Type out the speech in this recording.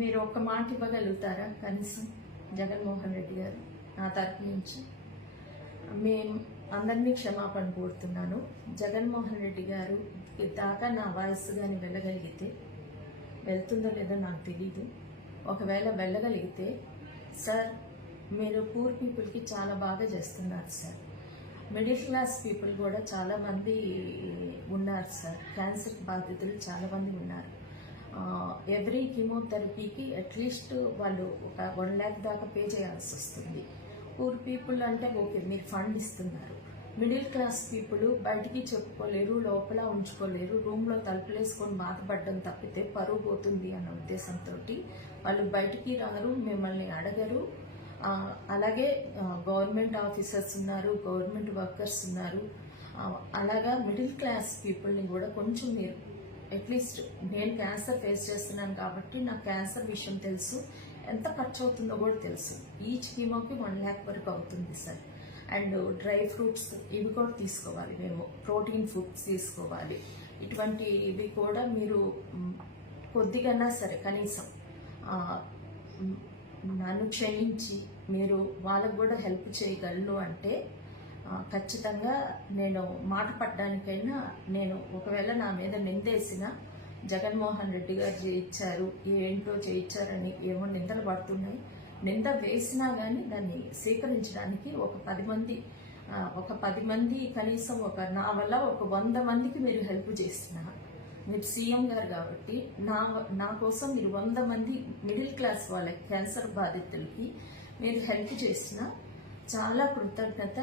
మీరు ఒక్క మాట ఇవ్వగలుగుతారా కనీసం జగన్మోహన్ రెడ్డి గారు నా తరపు నుంచి? మేము అందరినీ క్షమాపణ కోరుతున్నాను. జగన్మోహన్ రెడ్డి గారు దాకా నా వాయిస్ కానీ వెళ్ళగలిగితే, వెళ్తుందో లేదో నాకు తెలీదు, ఒకవేళ వెళ్ళగలిగితే, సార్ మీరు పూర్ పీపుల్కి చాలా బాగా చేస్తున్నారు సార్. మిడిల్ క్లాస్ పీపుల్ కూడా చాలామంది ఉన్నారు సార్. క్యాన్సర్ బాధితులు చాలామంది ఉన్నారు. ఎవ్రీ కీమోథెరపీకి అట్లీస్ట్ వాళ్ళు ఒక 1 lakh దాకా పే చేయాల్సి వస్తుంది. పూర్ పీపుల్ అంటే ఓకే, మీరు ఫండ్ ఇస్తున్నారు. మిడిల్ క్లాస్ పీపుల్ బయటికి చెప్పుకోలేరు, లోపల ఉంచుకోలేరు, రూమ్లో తలుపులేసుకొని బాధపడడం తప్పితే పరువు పోతుంది అన్న ఉద్దేశంతో వాళ్ళు బయటికి రారు, మిమ్మల్ని అడగరు. అలాగే గవర్నమెంట్ ఆఫీసర్స్ ఉన్నారు, గవర్నమెంట్ వర్కర్స్ ఉన్నారు. అలాగా మిడిల్ క్లాస్ పీపుల్ని కూడా కొంచెం మీరు అట్లీస్ట్, నేను క్యాన్సర్ ఫేస్ చేస్తున్నాను కాబట్టి నాకు క్యాన్సర్ విషయం తెలుసు, ఎంత ఖర్చు అవుతుందో కూడా తెలుసు. ఈచ్ కీమోకి 1 lakh వరకు అవుతుంది సార్. అండ్ డ్రై ఫ్రూట్స్ ఇవి కూడా తీసుకోవాలి, మేము ప్రోటీన్ ఫుడ్స్ తీసుకోవాలి. ఇవి కూడా మీరు కొద్దిగా సరే కనీసం నన్ను క్షమించి మీరు వాళ్ళకు కూడా హెల్ప్ చేయగలను అంటే ఖచ్చితంగా నేను మాట పడ్డానికైనా, నేను ఒకవేళ నా మీద నిందేసిన జగన్మోహన్ రెడ్డి గారు చేయించారు, ఏంటో చేయించారని ఏమో నిందలు పడుతున్నాయి. నింద వేసినా కానీ దాన్ని స్వీకరించడానికి ఒక 10 మంది కనీసం నా వల్ల ఒక 100 మందికి మీరు హెల్ప్ చేస్తున్నారు. మీరు సీఎం గారు కాబట్టి నా కోసం మీరు 100 మంది మిడిల్ క్లాస్ వాళ్ళకి, క్యాన్సర్ బాధితులకి మీరు హెల్ప్ చేసిన చాలా కృతజ్ఞత.